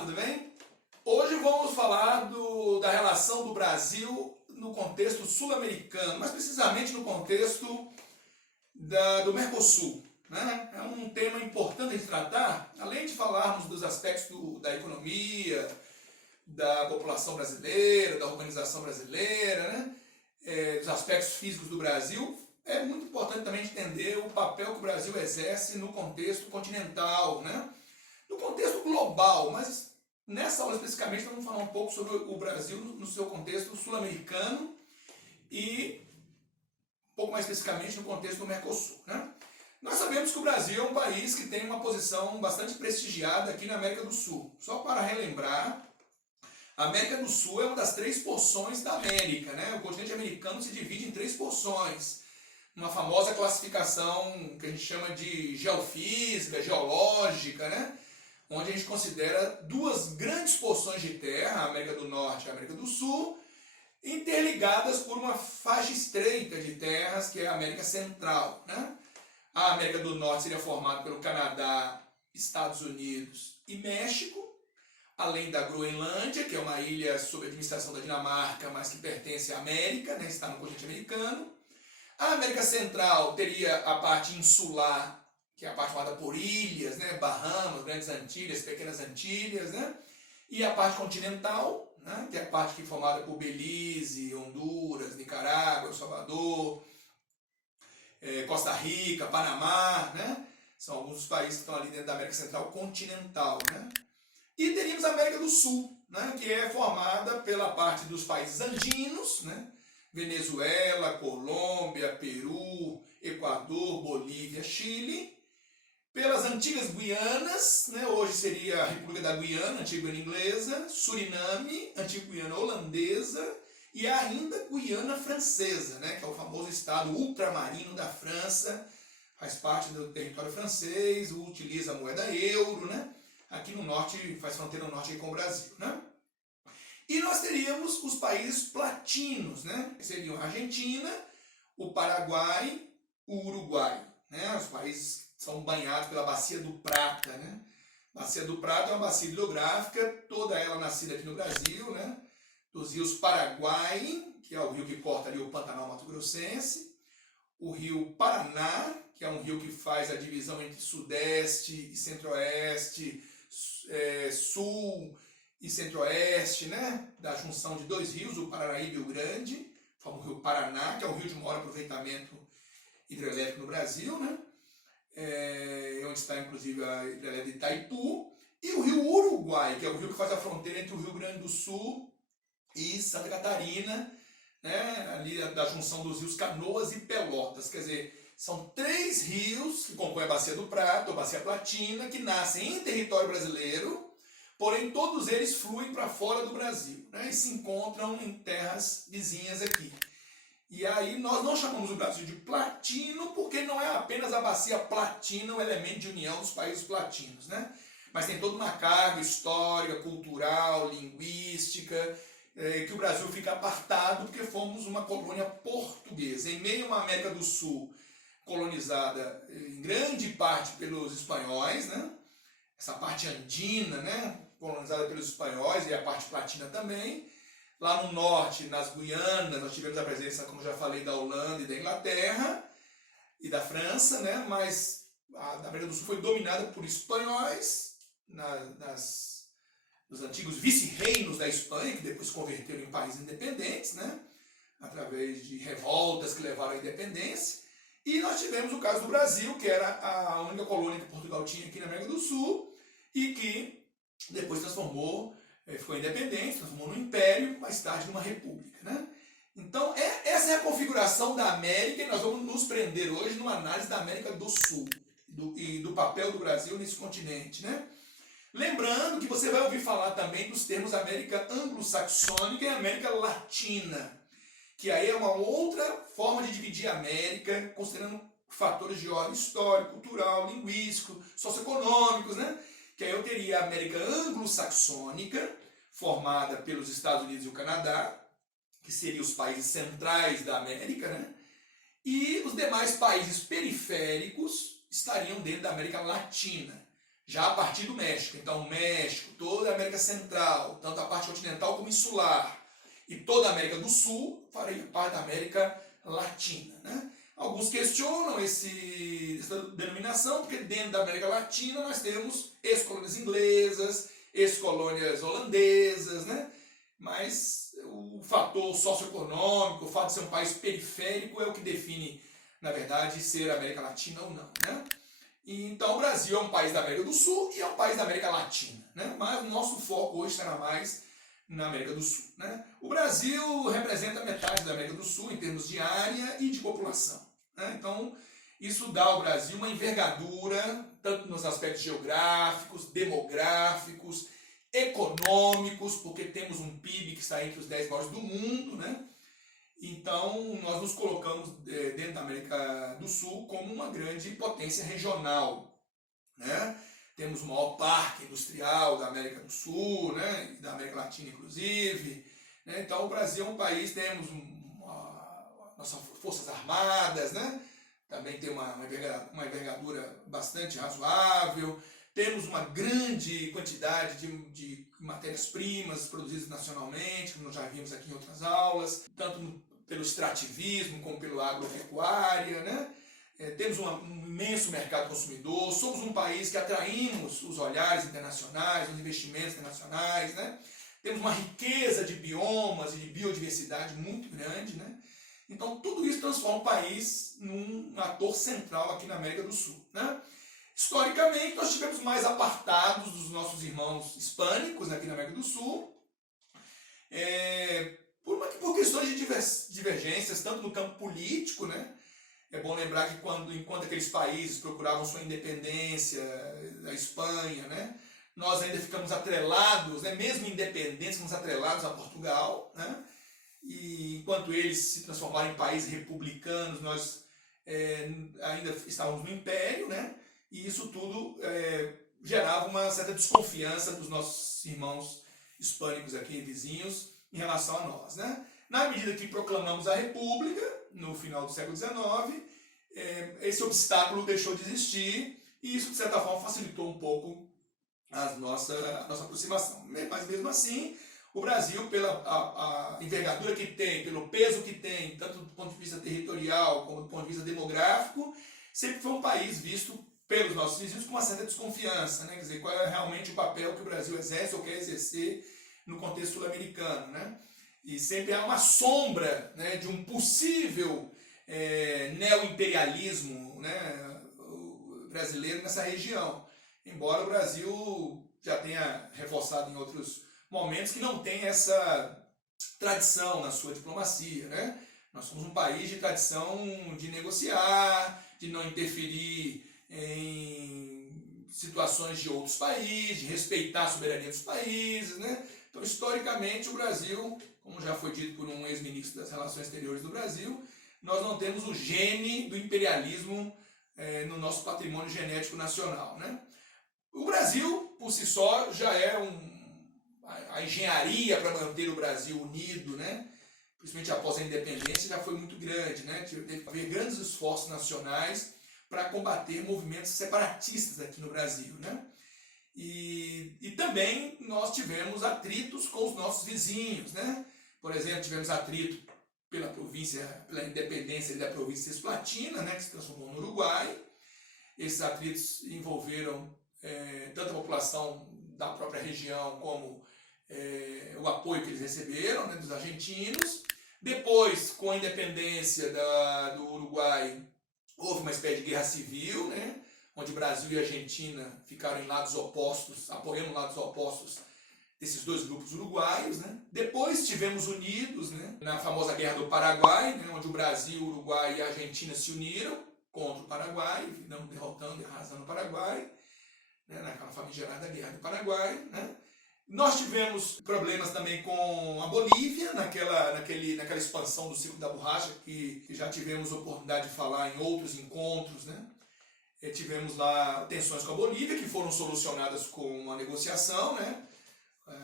tudo bem? Hoje vamos falar da relação do Brasil no contexto sul-americano, mais precisamente no contexto do Mercosul. Né? É um tema importante de tratar, além de falarmos dos aspectos da economia, da população brasileira, da urbanização brasileira, né? Dos aspectos físicos do Brasil. É muito importante também entender o papel que o Brasil exerce no contexto continental, né? No contexto global, mas nessa aula especificamente nós vamos falar um pouco sobre o Brasil no seu contexto sul-americano e um pouco mais especificamente no contexto do Mercosul, né? Nós sabemos que o Brasil é um país que tem uma posição bastante prestigiada aqui na América do Sul. Só para relembrar, a América do Sul é uma das 3 porções da América, né? O continente americano se divide em 3 porções. Uma famosa classificação que a gente chama de geofísica, geológica, né? Onde a gente considera 2 grandes porções de terra, a América do Norte e a América do Sul, interligadas por uma faixa estreita de terras, que é a América Central, né? A América do Norte seria formada pelo Canadá, Estados Unidos e México, além da Groenlândia, que é uma ilha sob administração da Dinamarca, mas que pertence à América, né? Está no continente americano. A América Central teria a parte insular, que é a parte formada por ilhas, né? Bahamas, Grandes Antilhas, Pequenas Antilhas, né? E a parte continental, né? Que é a parte que é formada por Belize, Honduras, Nicarágua, El Salvador, Costa Rica, Panamá, né? São alguns dos países que estão ali dentro da América Central continental, né? E teríamos a América do Sul, né? Que é formada pela parte dos países andinos, né? Venezuela, Colômbia, Peru, Equador, Bolívia, Chile, pelas antigas Guianas, né? Hoje seria a República da Guiana, antiga Guiana Inglesa, Suriname, antiga Guiana Holandesa e ainda Guiana Francesa, né? Que é o famoso estado ultramarino da França, faz parte do território francês, utiliza a moeda euro, né? Aqui no norte, faz fronteira no norte com o Brasil, né? E nós teríamos os países platinos, né? Que seriam a Argentina, o Paraguai, o Uruguai, né? Os países são banhados pela Bacia do Prata, né? Bacia do Prata é uma bacia hidrográfica, toda ela nascida aqui no Brasil, né? Dos rios Paraguai, que é o rio que corta ali o Pantanal Mato Grossense, o rio Paraná, que é um rio que faz a divisão entre Sudeste e Centro-Oeste, Sul e Centro-Oeste, né? Da junção de 2 rios, o Paranaíba e o Grande, o rio Paraná, que é o rio de maior aproveitamento hidrelétrico no Brasil, né? Onde está inclusive a hidrelétrica de Itaipu, e o rio Uruguai, que é o rio que faz a fronteira entre o Rio Grande do Sul e Santa Catarina, né? Ali da junção dos rios Canoas e Pelotas, quer dizer, são 3 rios que compõem a Bacia do Prata, ou Bacia Platina, que nascem em território brasileiro, porém todos eles fluem para fora do Brasil, né? E se encontram em terras vizinhas aqui. E aí nós não chamamos o Brasil de platino porque não é apenas a Bacia Platina o elemento de união dos países platinos, né? Mas tem toda uma carga histórica, cultural, linguística, que o Brasil fica apartado porque fomos uma colônia portuguesa. Em meio a uma América do Sul colonizada em grande parte pelos espanhóis, né? Essa parte andina, né? Colonizada pelos espanhóis e a parte platina também. Lá no norte, nas Guianas, nós tivemos a presença, como já falei, da Holanda e da Inglaterra e da França, né? Mas a América do Sul foi dominada por espanhóis, nos antigos vice-reinos da Espanha, que depois se converteram em países independentes, né? Através de revoltas que levaram à independência. E nós tivemos o caso do Brasil, que era a única colônia que Portugal tinha aqui na América do Sul e que depois ficou independente, transformou num império, mais tarde numa república, né? Então, essa é a configuração da América e nós vamos nos prender hoje numa análise da América do Sul e do papel do Brasil nesse continente, né? Lembrando que você vai ouvir falar também dos termos América Anglo-Saxônica e América Latina, que aí é uma outra forma de dividir a América, considerando fatores de ordem histórico, cultural, linguístico, socioeconômicos, né? Que aí eu teria a América Anglo-Saxônica, formada pelos Estados Unidos e o Canadá, que seriam os países centrais da América, né? E os demais países periféricos estariam dentro da América Latina, já a partir do México. Então, o México, toda a América América Central, tanto a parte continental como insular, e toda a América do Sul faria parte da América Latina, né? Alguns questionam essa denominação, porque dentro da América Latina nós temos ex-colônias inglesas, ex-colônias holandesas, né? Mas o fator socioeconômico, o fato de ser um país periférico é o que define, na verdade, ser América Latina ou não, né? E, então o Brasil é um país da América do Sul e é um país da América Latina, né? Mas o nosso foco hoje será mais na América do Sul, né? O Brasil representa metade da América do Sul em termos de área e de população, né? Então isso dá ao Brasil uma envergadura, tanto nos aspectos geográficos, demográficos, econômicos, porque temos um PIB que está entre os 10 maiores do mundo, né? Então, nós nos colocamos dentro da América do Sul como uma grande potência regional, né? Temos o maior parque industrial da América do Sul, né? E da América Latina, inclusive, né? Então, o Brasil é um país, temos nossas forças armadas, né? Também tem uma envergadura bastante razoável. Temos uma grande quantidade de matérias-primas produzidas nacionalmente, como nós já vimos aqui em outras aulas, tanto pelo extrativismo como pelo agropecuária, né? Temos um imenso mercado consumidor, somos um país que atraímos os olhares internacionais, os investimentos internacionais, né? Temos uma riqueza de biomas e de biodiversidade muito grande, né? Então tudo isso transforma o país num ator central aqui na América do Sul, né? Historicamente, nós tivemos mais apartados dos nossos irmãos hispânicos aqui na América do Sul, por questões de divergências, tanto no campo político, né? É bom lembrar que enquanto aqueles países procuravam sua independência, a Espanha, né? Nós ainda ficamos atrelados, né? Mesmo independentes, ficamos atrelados a Portugal, né? E enquanto eles se transformaram em países republicanos, nós ainda estávamos no Império, né? E isso tudo gerava uma certa desconfiança dos nossos irmãos hispânicos aqui, vizinhos, em relação a nós, né? Na medida que proclamamos a República, no final do século XIX, esse obstáculo deixou de existir e isso, de certa forma, facilitou um pouco a nossa aproximação. Mas, mesmo assim, o Brasil, pela a envergadura que tem, pelo peso que tem, tanto do ponto de vista territorial como do ponto de vista demográfico, sempre foi um país visto pelos nossos vizinhos com uma certa desconfiança, né? Quer dizer, qual é realmente o papel que o Brasil exerce ou quer exercer no contexto sul-americano, né? E sempre há uma sombra, né, de um possível neoimperialismo, né, brasileiro nessa região. Embora o Brasil já tenha reforçado em outros momentos que não tem essa tradição na sua diplomacia, né? Nós somos um país de tradição de negociar, de não interferir em situações de outros países, de respeitar a soberania dos países, né? Então, historicamente, o Brasil, como já foi dito por um ex-ministro das Relações Exteriores do Brasil, nós não temos o gene do imperialismo no nosso patrimônio genético nacional, né? O Brasil, por si só, já é a engenharia para manter o Brasil unido, né? Principalmente após a independência, já foi muito grande, né? Teve que haver grandes esforços nacionais para combater movimentos separatistas aqui no Brasil, né? E também nós tivemos atritos com os nossos vizinhos, né? Por exemplo, tivemos atrito pela independência da província cisplatina, né? Que se transformou no Uruguai. Esses atritos envolveram tanto a população da própria região como o apoio que eles receberam, né, dos argentinos. Depois, com a independência do Uruguai, houve uma espécie de guerra civil, né, onde Brasil e Argentina ficaram em lados opostos, apoiando lados opostos desses dois grupos uruguaios, né. Depois tivemos unidos, né, na famosa Guerra do Paraguai, né, onde o Brasil, o Uruguai e a Argentina se uniram contra o Paraguai, derrotando e arrasando o Paraguai, né, naquela famigerada Guerra do Paraguai, né. Nós tivemos problemas também com a Bolívia, naquela expansão do ciclo da borracha, que já tivemos oportunidade de falar em outros encontros, né? Tivemos lá tensões com a Bolívia, que foram solucionadas com uma negociação, né?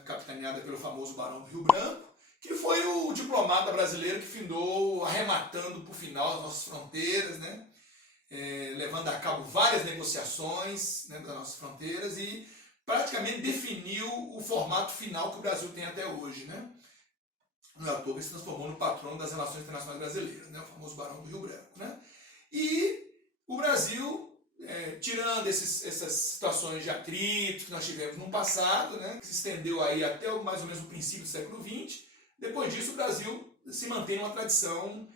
Capitaneada pelo famoso Barão do Rio Branco, que foi o diplomata brasileiro que findou arrematando por final as nossas fronteiras, né? Levando a cabo várias negociações, né, das nossas fronteiras e praticamente definiu o formato final que o Brasil tem até hoje, né? Não é à toa que se transformou no patrono das relações internacionais brasileiras, né? O famoso Barão do Rio Branco, né? E o Brasil, tirando essas situações de atrito que nós tivemos no passado, né? Que se estendeu aí até mais ou menos o princípio do século XX, depois disso o Brasil se mantém uma tradição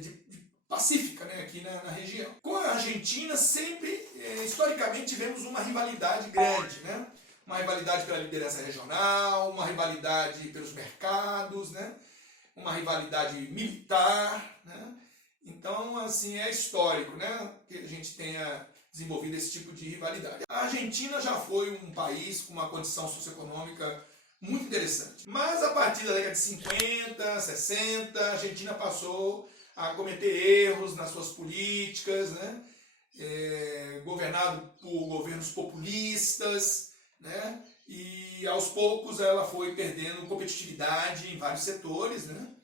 de pacífica, né, aqui na região. Com a Argentina sempre, historicamente, tivemos uma rivalidade grande, né? Uma rivalidade pela liderança regional, uma rivalidade pelos mercados, né? Uma rivalidade militar, né? Então, assim, é histórico, né, que a gente tenha desenvolvido esse tipo de rivalidade. A Argentina já foi um país com uma condição socioeconômica muito interessante. Mas a partir da década de 50, 60, a Argentina passou a cometer erros nas suas políticas, né? Governado por governos populistas, né? E aos poucos ela foi perdendo competitividade em vários setores, né?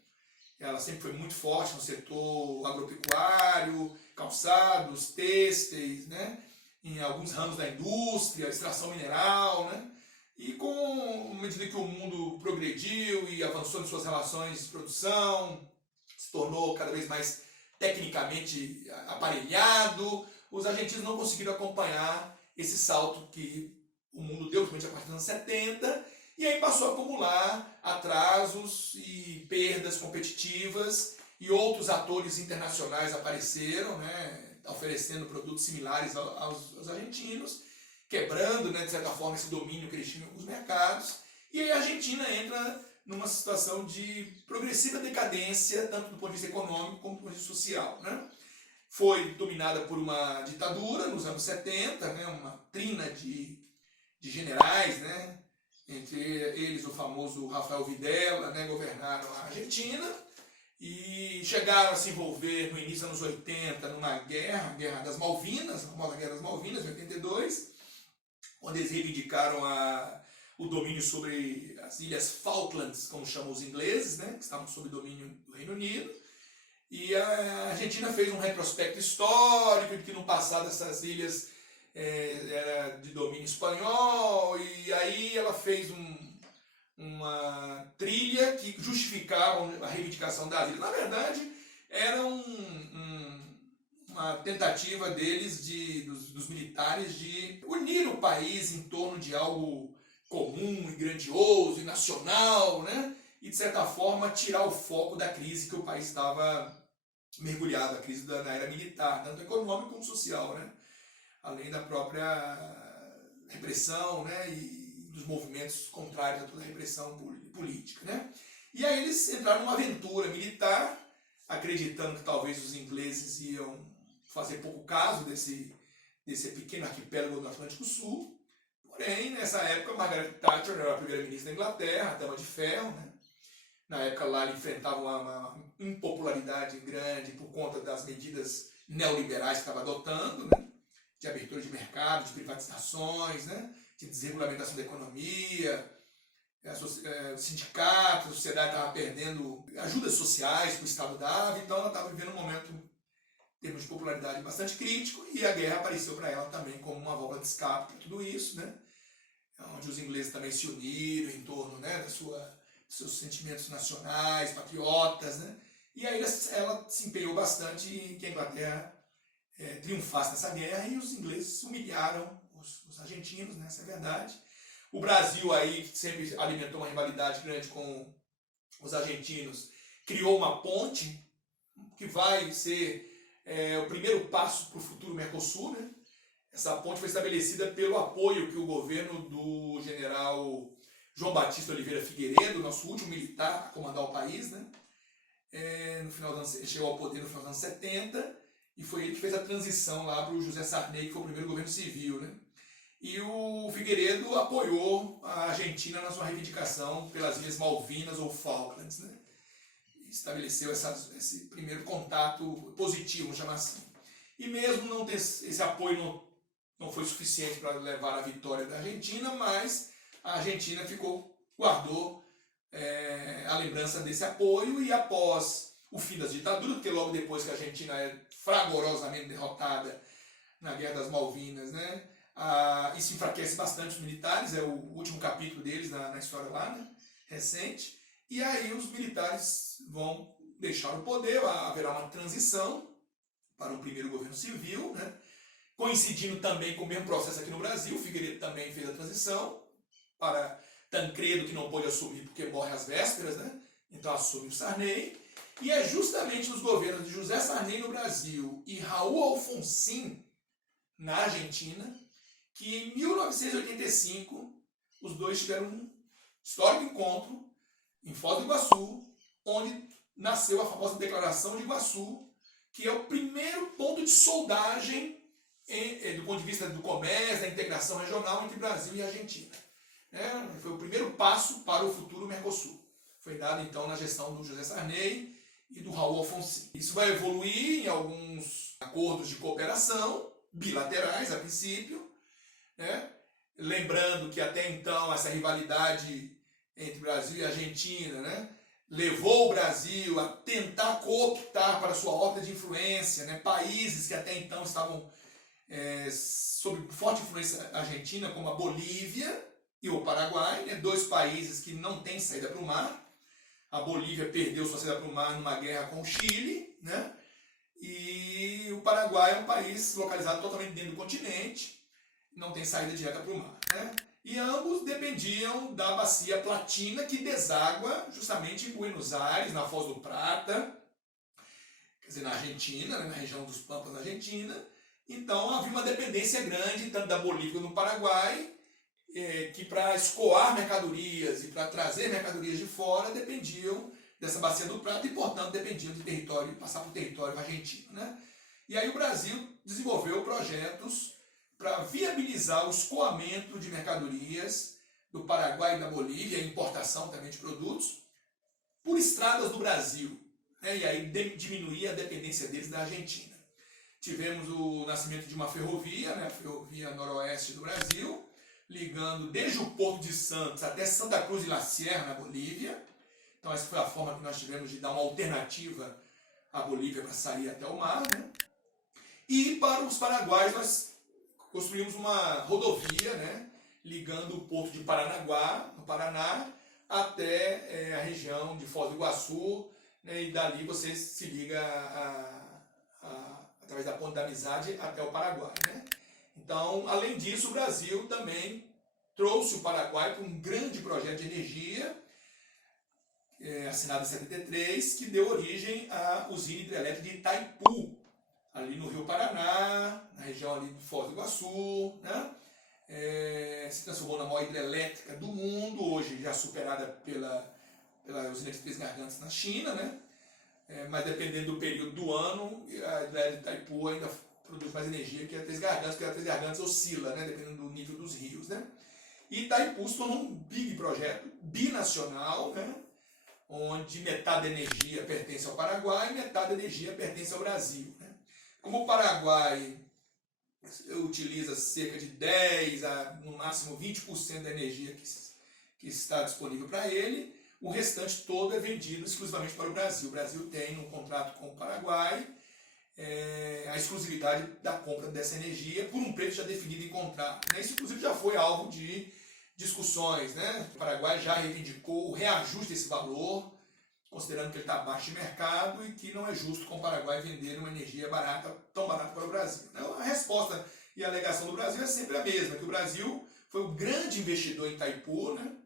Ela sempre foi muito forte no setor agropecuário, calçados, têxteis, né? Em alguns ramos da indústria, extração mineral, né? E à medida que o mundo progrediu e avançou em suas relações de produção, se tornou cada vez mais tecnicamente aparelhado, os argentinos não conseguiram acompanhar esse salto que o mundo deu, principalmente a partir dos anos 70, e aí passou a acumular atrasos e perdas competitivas, e outros atores internacionais apareceram, né, oferecendo produtos similares aos argentinos, quebrando, né, de certa forma, esse domínio que eles tinham nos mercados, e aí a Argentina entra numa situação de progressiva decadência, tanto do ponto de vista econômico como do ponto de vista social, né? Foi dominada por uma ditadura nos anos 70, né, uma trina de generais, né, entre eles o famoso Rafael Videla, né, governaram a Argentina e chegaram a se envolver no início dos anos 80 numa guerra das Malvinas, a famosa Guerra das Malvinas, em 82, onde eles reivindicaram o domínio sobre as Ilhas Falklands, como chamam os ingleses, né, que estavam sob domínio do Reino Unido. E a Argentina fez um retrospecto histórico de que no passado essas ilhas era de domínio espanhol, e aí ela fez uma trilha que justificava a reivindicação das ilhas. Na verdade, era uma tentativa deles, dos militares, de unir o país em torno de algo comum e grandioso e nacional, né? E de certa forma tirar o foco da crise que o país estava mergulhado, a crise da era militar, tanto econômica como social, né? Além da própria repressão, né? E dos movimentos contrários a toda a repressão política, né? E aí eles entraram numa aventura militar, acreditando que talvez os ingleses iam fazer pouco caso desse pequeno arquipélago do Atlântico Sul. Porém, nessa época, Margaret Thatcher era a primeira-ministra da Inglaterra, a dama de ferro, né? Na época lá ele enfrentava uma impopularidade grande por conta das medidas neoliberais que estava adotando, né? De abertura de mercado, de privatizações, né? De desregulamentação da economia, os sindicatos, a sociedade estava perdendo ajudas sociais que o Estado dava, então ela estava vivendo um momento, em termos de popularidade, bastante crítico, e a guerra apareceu para ela também como uma válvula de escape para tudo isso, né? Onde os ingleses também se uniram em torno, né, dos seus sentimentos nacionais, patriotas, né? E aí ela se empenhou bastante em que a Inglaterra triunfasse nessa guerra, e os ingleses humilharam os argentinos, né? Essa é a verdade. O Brasil aí, que sempre alimentou uma rivalidade grande com os argentinos, criou uma ponte que vai ser o primeiro passo para o futuro Mercosul, né? Essa ponte foi estabelecida pelo apoio que o governo do general João Batista Oliveira Figueiredo, nosso último militar a comandar o país, né? Ele chegou ao poder no final dos anos 70, e foi ele que fez a transição lá para o José Sarney, que foi o primeiro governo civil, né? E o Figueiredo apoiou a Argentina na sua reivindicação pelas Ilhas Malvinas ou Falklands, né? Estabeleceu esse primeiro contato positivo, vamos chamar assim. E mesmo não ter esse apoio não foi suficiente para levar a vitória da Argentina, mas a Argentina guardou a lembrança desse apoio, e após o fim das ditaduras, porque logo depois que a Argentina é fragorosamente derrotada na Guerra das Malvinas, né, Isso enfraquece bastante os militares, é o último capítulo deles na história lá, né, recente. E aí os militares vão deixar o poder, haverá uma transição para um primeiro governo civil, né, coincidindo também com o mesmo processo aqui no Brasil. Figueiredo também fez a transição para Tancredo, que não pôde assumir porque morre às vésperas, né, então assume o Sarney. E é justamente nos governos de José Sarney no Brasil e Raul Alfonsín na Argentina que em 1985 os dois tiveram um histórico encontro em Foz do Iguaçu, onde nasceu a famosa Declaração de Iguaçu, que é o primeiro ponto de soldagem do ponto de vista do comércio, da integração regional entre Brasil e Argentina. Foi o primeiro passo para o futuro Mercosul. Foi dado então na gestão do José Sarney e do Raul Alfonsín. Isso vai evoluir em alguns acordos de cooperação bilaterais a princípio, né? Lembrando que até então essa rivalidade entre Brasil e Argentina, né, levou o Brasil a tentar cooptar para sua órbita de influência, né, países que até então estavam sob forte influência argentina, como a Bolívia e o Paraguai, né, dois países que não têm saída para o mar. A Bolívia perdeu sua saída para o mar numa guerra com o Chile, né, e o Paraguai é um país localizado totalmente dentro do continente, não tem saída direta para o mar, né? E ambos dependiam da bacia platina que deságua justamente em Buenos Aires, na Foz do Prata, quer dizer, na Argentina, né, na região dos Pampas da Argentina. Então havia uma dependência grande, tanto da Bolívia quanto do Paraguai, que para escoar mercadorias e para trazer mercadorias de fora dependiam dessa bacia do Prata e, portanto, dependiam de território, passar por território argentino, né? E aí o Brasil desenvolveu projetos para viabilizar o escoamento de mercadorias do Paraguai e da Bolívia, a importação também de produtos, por estradas do Brasil, né? E aí diminuir a dependência deles da Argentina. Tivemos o nascimento de uma ferrovia, né? A ferrovia noroeste do Brasil, ligando desde o Porto de Santos até Santa Cruz de la Sierra, na Bolívia. Então essa foi a forma que nós tivemos de dar uma alternativa à Bolívia para sair até o mar, né? E para os paraguaios nós construímos uma rodovia, né, ligando o porto de Paranaguá, no Paraná, até a região de Foz do Iguaçu, né, e dali você se liga através da Ponte da Amizade até o Paraguai, né? Então, além disso, o Brasil também trouxe o Paraguai para um grande projeto de energia, assinado em 73, que deu origem à usina hidrelétrica de Itaipu, ali no Rio Paraná, na região ali do Foz do Iguaçu, né? Se transformou na maior hidrelétrica do mundo, hoje já superada pela usina de Três Gargantas na China, né? Mas dependendo do período do ano, a hidrelétrica de Itaipu ainda produz mais energia que a Três Gargantas, porque a Três Gargantas oscila, né? Dependendo do nível dos rios, né? E Itaipu se tornou um big projeto binacional, né? Onde metade da energia pertence ao Paraguai e metade da energia pertence ao Brasil, né? Como o Paraguai utiliza cerca de 10% no máximo 20% da energia que está disponível para ele, o restante todo é vendido exclusivamente para o Brasil. O Brasil tem um contrato com o Paraguai a exclusividade da compra dessa energia por um preço já definido em contrato. Isso, inclusive, já foi alvo de discussões, né? O Paraguai já reivindicou o reajuste desse valor, considerando que ele está abaixo de mercado e que não é justo com o Paraguai vender uma energia barata, tão barata para o Brasil. Então, a resposta e a alegação do Brasil é sempre a mesma, que o Brasil foi o grande investidor em Itaipu, né?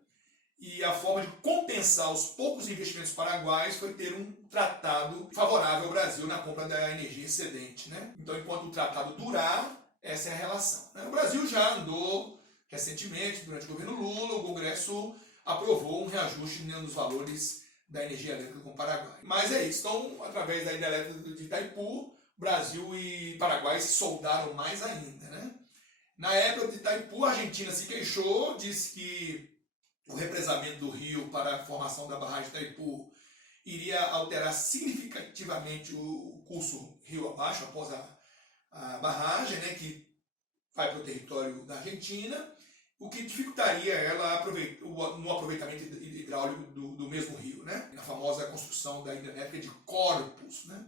E a forma de compensar os poucos investimentos paraguaios foi ter um tratado favorável ao Brasil na compra da energia excedente, né? Então, enquanto o tratado durar, essa é a relação, né? O Brasil já andou recentemente, durante o governo Lula, o Congresso aprovou um reajuste nos valores da energia elétrica com o Paraguai. Mas é isso. Então, através da hidrelétrica de Itaipu, Brasil e Paraguai se soldaram mais ainda, né? Na época de Itaipu, a Argentina se queixou, disse que o represamento do rio para a formação da barragem de Itaipu iria alterar significativamente o curso rio abaixo, após a barragem, né, que vai para o território da Argentina, o que dificultaria ela no aproveitamento hidráulico do mesmo rio, né? Na famosa construção da hidrelétrica de Corpus, né?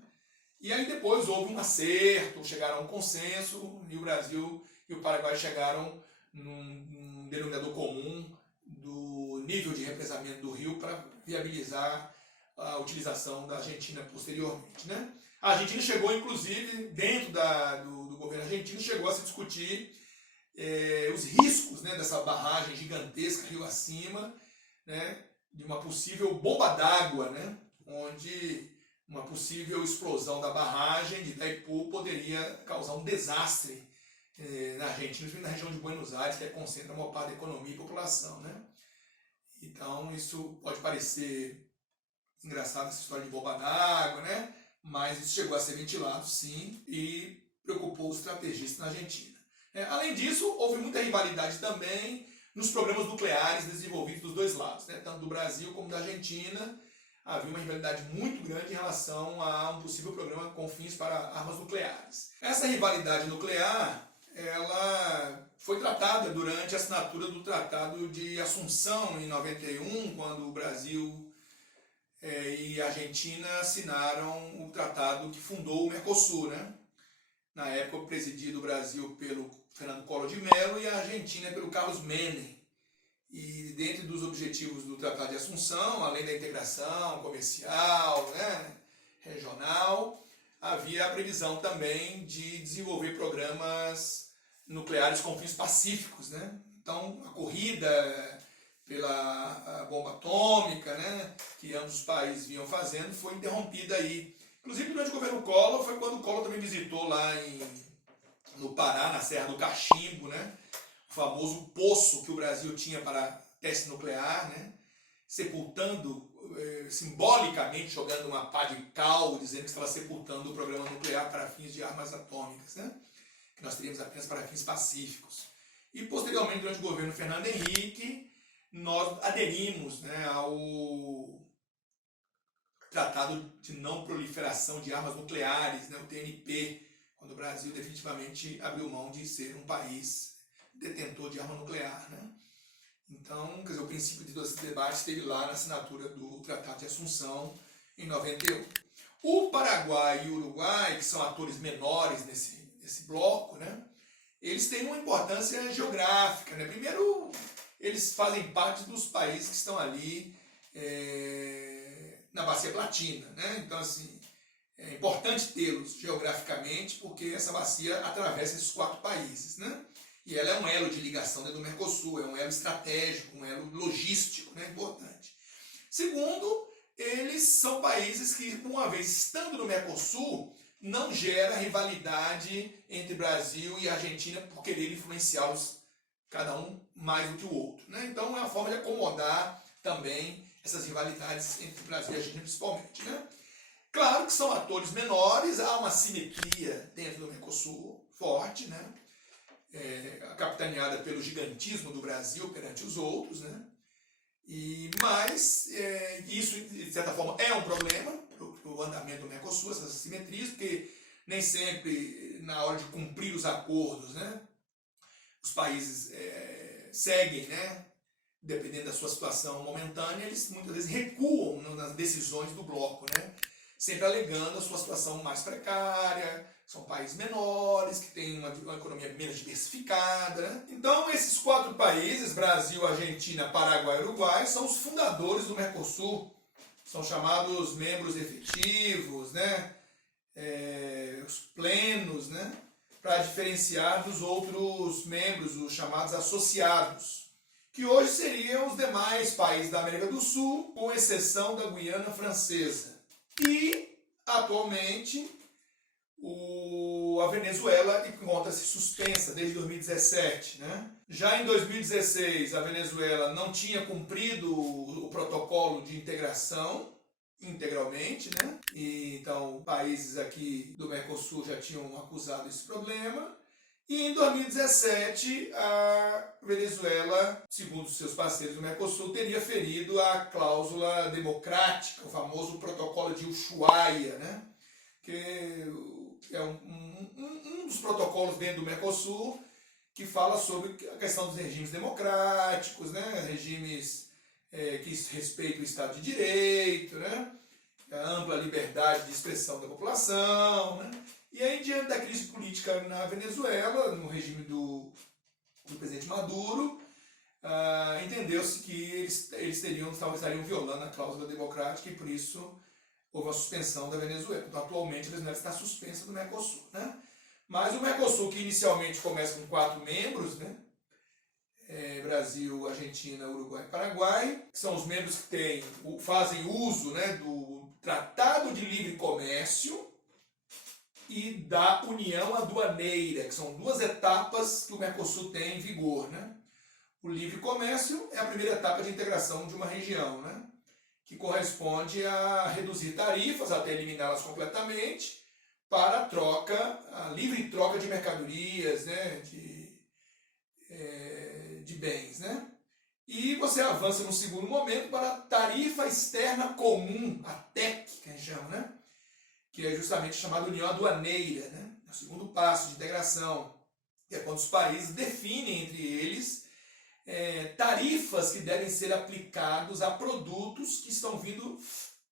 E aí depois houve um acerto, chegaram a um consenso, e o Brasil e o Paraguai chegaram num denominador comum do nível de represamento do rio para viabilizar a utilização da Argentina posteriormente, né? A Argentina chegou, inclusive, dentro do governo argentino, chegou a se discutir os riscos, né, dessa barragem gigantesca rio acima, né, de uma possível bomba d'água, né, onde uma possível explosão da barragem de Itaipu poderia causar um desastre na Argentina, principalmente na região de Buenos Aires, que concentra a maior parte da economia e população, né? Então isso pode parecer engraçado, essa história de bomba d'água, né? Mas isso chegou a ser ventilado, sim, e preocupou os estrategistas na Argentina. Além disso, houve muita rivalidade também nos programas nucleares desenvolvidos dos dois lados, né? Tanto do Brasil como da Argentina. Havia uma rivalidade muito grande em relação a um possível programa com fins para armas nucleares. Essa rivalidade nuclear, ela foi tratada durante a assinatura do Tratado de Assunção em 91, quando o Brasil e a Argentina assinaram o tratado que fundou o Mercosul, né? Na época presidido o Brasil pelo Fernando Collor de Mello e a Argentina pelo Carlos Menem. E dentro dos objetivos do Tratado de Assunção, além da integração comercial, né, regional, havia a previsão também de desenvolver programas nucleares com fins pacíficos, né? Então, a corrida pela bomba atômica, né, que ambos os países vinham fazendo, foi interrompida aí. Inclusive, durante o governo Collor, foi quando o Collor também visitou lá no Pará, na Serra do Cachimbo, né, o famoso poço que o Brasil tinha para teste nuclear, né, sepultando, simbolicamente jogando uma pá de cal, dizendo que estava sepultando o programa nuclear para fins de armas atômicas, né, que nós teríamos apenas para fins pacíficos. E, posteriormente, durante o governo Fernando Henrique, nós aderimos, né, ao Tratado de Não Proliferação de Armas Nucleares, né, o TNP, quando o Brasil definitivamente abriu mão de ser um país detentor de arma nuclear, né? Então, quer dizer, o princípio de todo esse debate esteve lá na assinatura do Tratado de Assunção em 91. O Paraguai e o Uruguai, que são atores menores nesse bloco, né, eles têm uma importância geográfica, né? Primeiro, eles fazem parte dos países que estão ali na Bacia Platina, né? Então, assim, é importante tê-los geograficamente, porque essa bacia atravessa esses 4 países, né? E ela é um elo de ligação dentro do Mercosul, é um elo estratégico, um elo logístico, né? Importante. Segundo, eles são países que, uma vez estando no Mercosul, não gera rivalidade entre Brasil e Argentina por querer influenciá-los, cada um mais do que o outro, né? Então é uma forma de acomodar também essas rivalidades entre Brasil e Argentina principalmente, né? Claro que são atores menores, há uma simetria dentro do Mercosul forte, né? Capitaneada pelo gigantismo do Brasil perante os outros, né? Mas isso, de certa forma, é um problema para o andamento do Mercosul, essas assimetrias, porque nem sempre, na hora de cumprir os acordos, né, os países seguem, né, dependendo da sua situação momentânea, eles muitas vezes recuam nas decisões do bloco, né, sempre alegando a sua situação mais precária, são países menores, que têm uma economia menos diversificada, né? Então, esses 4 países, Brasil, Argentina, Paraguai e Uruguai, são os fundadores do Mercosul, são chamados membros efetivos, né? Os plenos, né? Para diferenciar dos outros membros, os chamados associados, que hoje seriam os demais países da América do Sul, com exceção da Guiana Francesa. E, atualmente, a Venezuela encontra-se suspensa desde 2017, né? Já em 2016, a Venezuela não tinha cumprido o protocolo de integração integralmente, né? Então, países aqui do Mercosul já tinham acusado esse problema. E em 2017, a Venezuela, segundo seus parceiros do Mercosul, teria ferido a cláusula democrática, o famoso protocolo de Ushuaia, né? Que é um dos protocolos dentro do Mercosul que fala sobre a questão dos regimes democráticos, né? Regimes que respeitam o Estado de Direito, né? a ampla liberdade de expressão da população, né? E aí, diante da crise política na Venezuela, no regime do presidente Maduro, entendeu-se que eles estariam violando a cláusula democrática e por isso houve uma suspensão da Venezuela. Então, atualmente, a Venezuela está suspensa do Mercosul, né? Mas o Mercosul, que inicialmente começa com 4 membros, né? Brasil, Argentina, Uruguai e Paraguai, que são os membros que fazem uso, né, do Tratado de Livre Comércio e da União Aduaneira, que são 2 etapas que o Mercosul tem em vigor, né? O livre comércio é a primeira etapa de integração de uma região, né? Que corresponde a reduzir tarifas até eliminá-las completamente para a livre troca de mercadorias, né? De bens, né? E você avança no segundo momento para a tarifa externa comum, a TEC, que a gente chama, né? Que é justamente chamada União Aduaneira, né? É o segundo passo de integração, que é quando os países definem entre eles tarifas que devem ser aplicados a produtos que estão vindo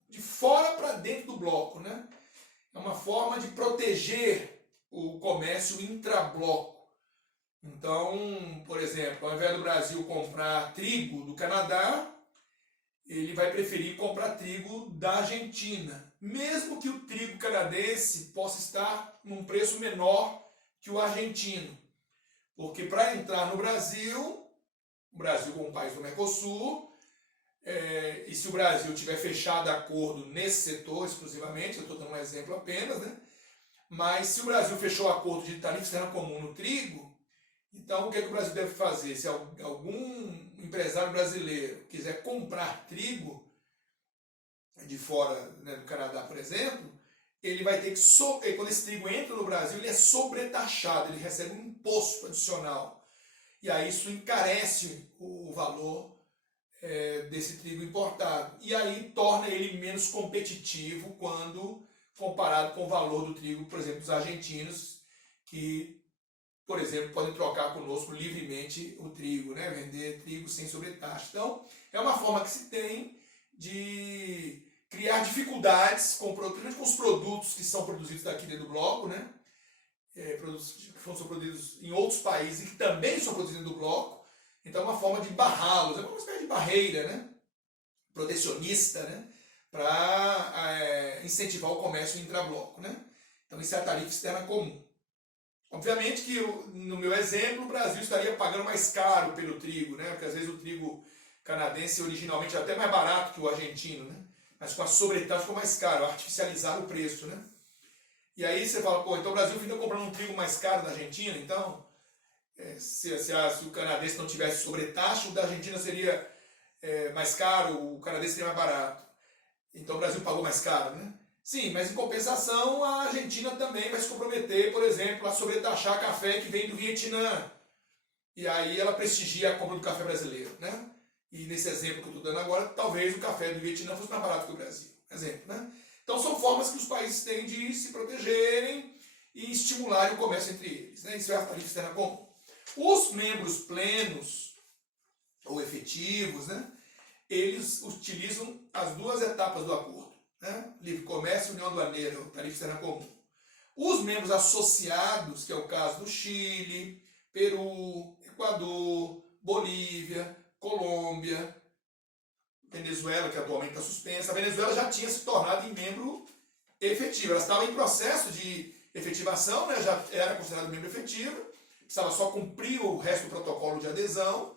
de fora para dentro do bloco, né? É uma forma de proteger o comércio intrabloco. Então, por exemplo, ao invés do Brasil comprar trigo do Canadá, ele vai preferir comprar trigo da Argentina, mesmo que o trigo canadense possa estar num preço menor que o argentino. Porque para entrar no Brasil, o Brasil como país do Mercosul, e se o Brasil tiver fechado acordo nesse setor exclusivamente, eu estou dando um exemplo apenas, né? Mas se o Brasil fechou acordo de tarifa externa comum no trigo, então o que o Brasil deve fazer? Se algum empresário brasileiro quiser comprar trigo de fora, né, do Canadá, por exemplo, ele vai ter que, quando esse trigo entra no Brasil, ele é sobretaxado, ele recebe um imposto adicional. E aí isso encarece o valor desse trigo importado. E aí torna ele menos competitivo quando comparado com o valor do trigo, por exemplo, dos argentinos, que, por exemplo, podem trocar conosco livremente o trigo, né? Vender trigo sem sobretaxa. Então, é uma forma que se tem de criar dificuldades principalmente com os produtos que são produzidos daqui dentro do bloco, né? Produtos que são produzidos em outros países e que também são produzidos no bloco. Então é uma forma de barrá-los, é uma espécie de barreira, né? Protecionista, né? Para incentivar o comércio intrabloco, né? Então isso é a tarifa externa comum. Obviamente que, no meu exemplo, o Brasil estaria pagando mais caro pelo trigo, né? Porque às vezes o trigo canadense originalmente é até mais barato que o argentino, né? Mas com a sobretaxa ficou mais caro, artificializaram o preço, né? E aí você fala, então o Brasil fica comprando um trigo mais caro da Argentina, então se o canadense não tivesse sobretaxa, o da Argentina seria mais caro, o canadense seria mais barato. Então o Brasil pagou mais caro, né? Sim, mas em compensação a Argentina também vai se comprometer, por exemplo, a sobretaxar café que vem do Vietnã. E aí ela prestigia a compra do café brasileiro, né? E nesse exemplo que eu estou dando agora, talvez o café do Vietnã fosse mais barato que o Brasil. Exemplo, né? Então são formas que os países têm de se protegerem e estimularem o comércio entre eles, né? Isso é a tarifa externa comum. Os membros plenos ou efetivos, né? Eles utilizam as 2 etapas do acordo, né? Livre comércio e união aduaneira, tarifa externa comum. Os membros associados, que é o caso do Chile, Peru, Equador, Bolívia, Colômbia, Venezuela, que atualmente está suspensa. A Venezuela já tinha se tornado em membro efetivo. Ela estava em processo de efetivação, né? Já era considerada membro efetivo, precisava só cumprir o resto do protocolo de adesão,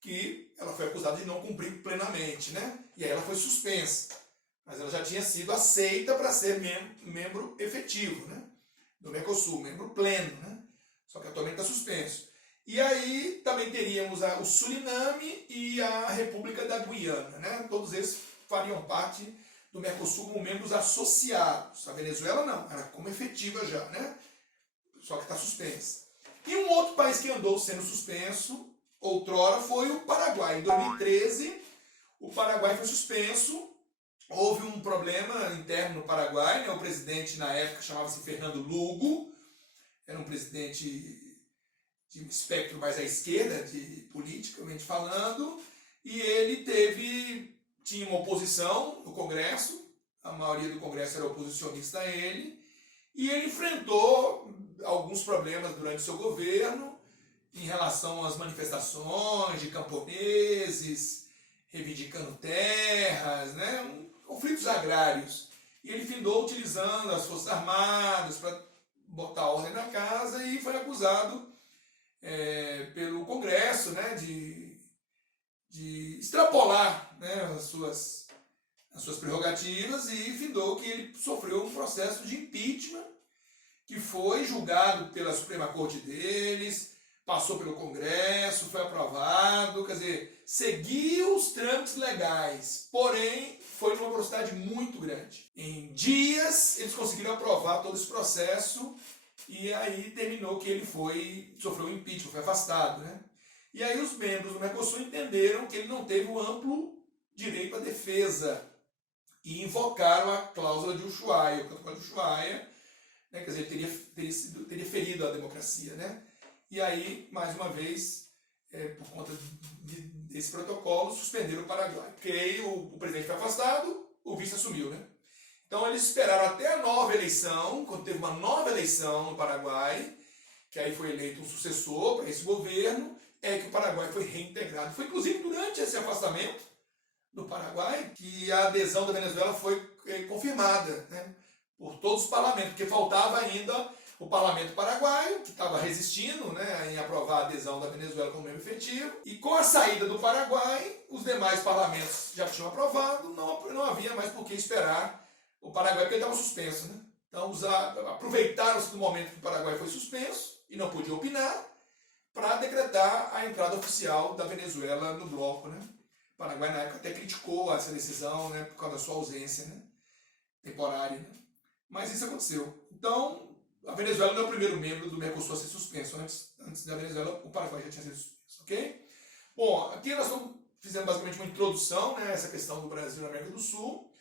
que ela foi acusada de não cumprir plenamente, né? E aí ela foi suspensa. Mas ela já tinha sido aceita para ser membro efetivo, né? Do Mercosul, membro pleno, né? Só que atualmente está suspenso. E aí também teríamos o Suriname e a República da Guiana, né? Todos eles fariam parte do Mercosul como membros associados. A Venezuela não, era como efetiva já, né? Só que está suspensa. E um outro país que andou sendo suspenso outrora foi o Paraguai. Em 2013, o Paraguai foi suspenso. Houve um problema interno no Paraguai, né? O presidente na época chamava-se Fernando Lugo, era um presidente de um espectro mais à esquerda, politicamente falando, e ele tinha uma oposição no Congresso a maioria do Congresso era oposicionista a ele, e ele enfrentou alguns problemas durante seu governo em relação às manifestações de camponeses, reivindicando terras, né, conflitos agrários. E ele findou utilizando as Forças Armadas para botar ordem na casa e foi acusado pelo Congresso, né, de extrapolar, né, as suas prerrogativas, e findou que ele sofreu um processo de impeachment que foi julgado pela Suprema Corte deles, passou pelo Congresso, foi aprovado, quer dizer, seguiu os trâmites legais, porém foi numa velocidade muito grande. Em dias eles conseguiram aprovar todo esse processo e aí terminou que ele sofreu um impeachment, foi afastado, né? E aí os membros do Mercosul entenderam que ele não teve o amplo direito à defesa e invocaram a cláusula de Ushuaia, o protocolo de Ushuaia, né? Quer dizer, teria ferido a democracia, né? E aí, mais uma vez, por conta desse protocolo, suspenderam o Paraguai. Porque aí o presidente foi afastado, o vice assumiu, né? Então eles esperaram até a nova eleição, quando teve uma nova eleição no Paraguai, que aí foi eleito um sucessor para esse governo, que o Paraguai foi reintegrado. Foi inclusive durante esse afastamento do Paraguai que a adesão da Venezuela foi confirmada, né, por todos os parlamentos, porque faltava ainda o parlamento paraguaio, que estava resistindo, né, em aprovar a adesão da Venezuela como membro efetivo, e com a saída do Paraguai, os demais parlamentos já tinham aprovado, não havia mais por que esperar o Paraguai, porque ele estava suspenso, né? Então aproveitaram-se do momento que o Paraguai foi suspenso e não podia opinar, para decretar a entrada oficial da Venezuela no bloco, né? O Paraguai na época até criticou essa decisão, né, por causa da sua ausência, né, temporária, né? Mas isso aconteceu. Então, a Venezuela não é o primeiro membro do Mercosul a ser suspenso. Antes da Venezuela, o Paraguai já tinha sido suspenso, ok? Bom, aqui nós estamos fazendo basicamente uma introdução, né, essa questão do Brasil na América do Sul.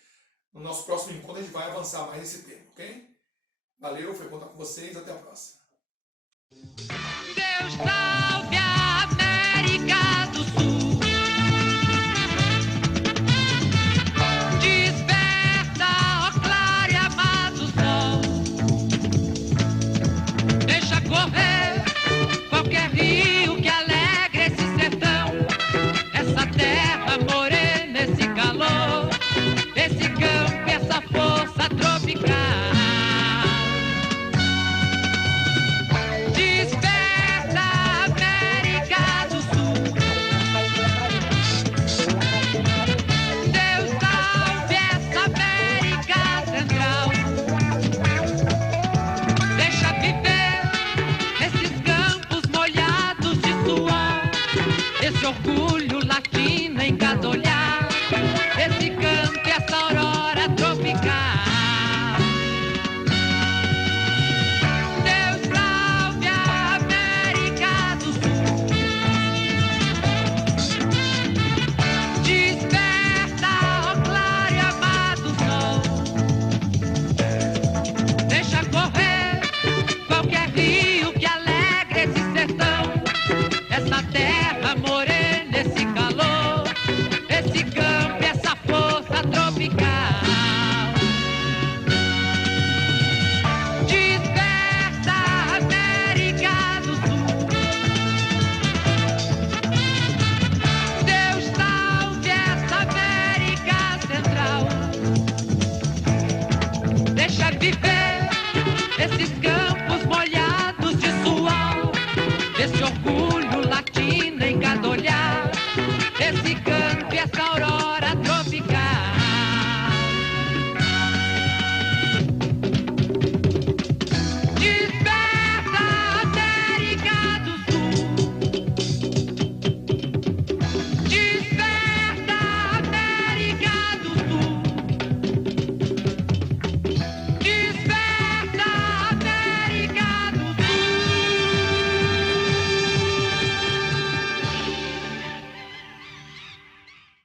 No nosso próximo encontro a gente vai avançar mais nesse tema, ok? Valeu, foi bom estar com vocês, até a próxima. Deus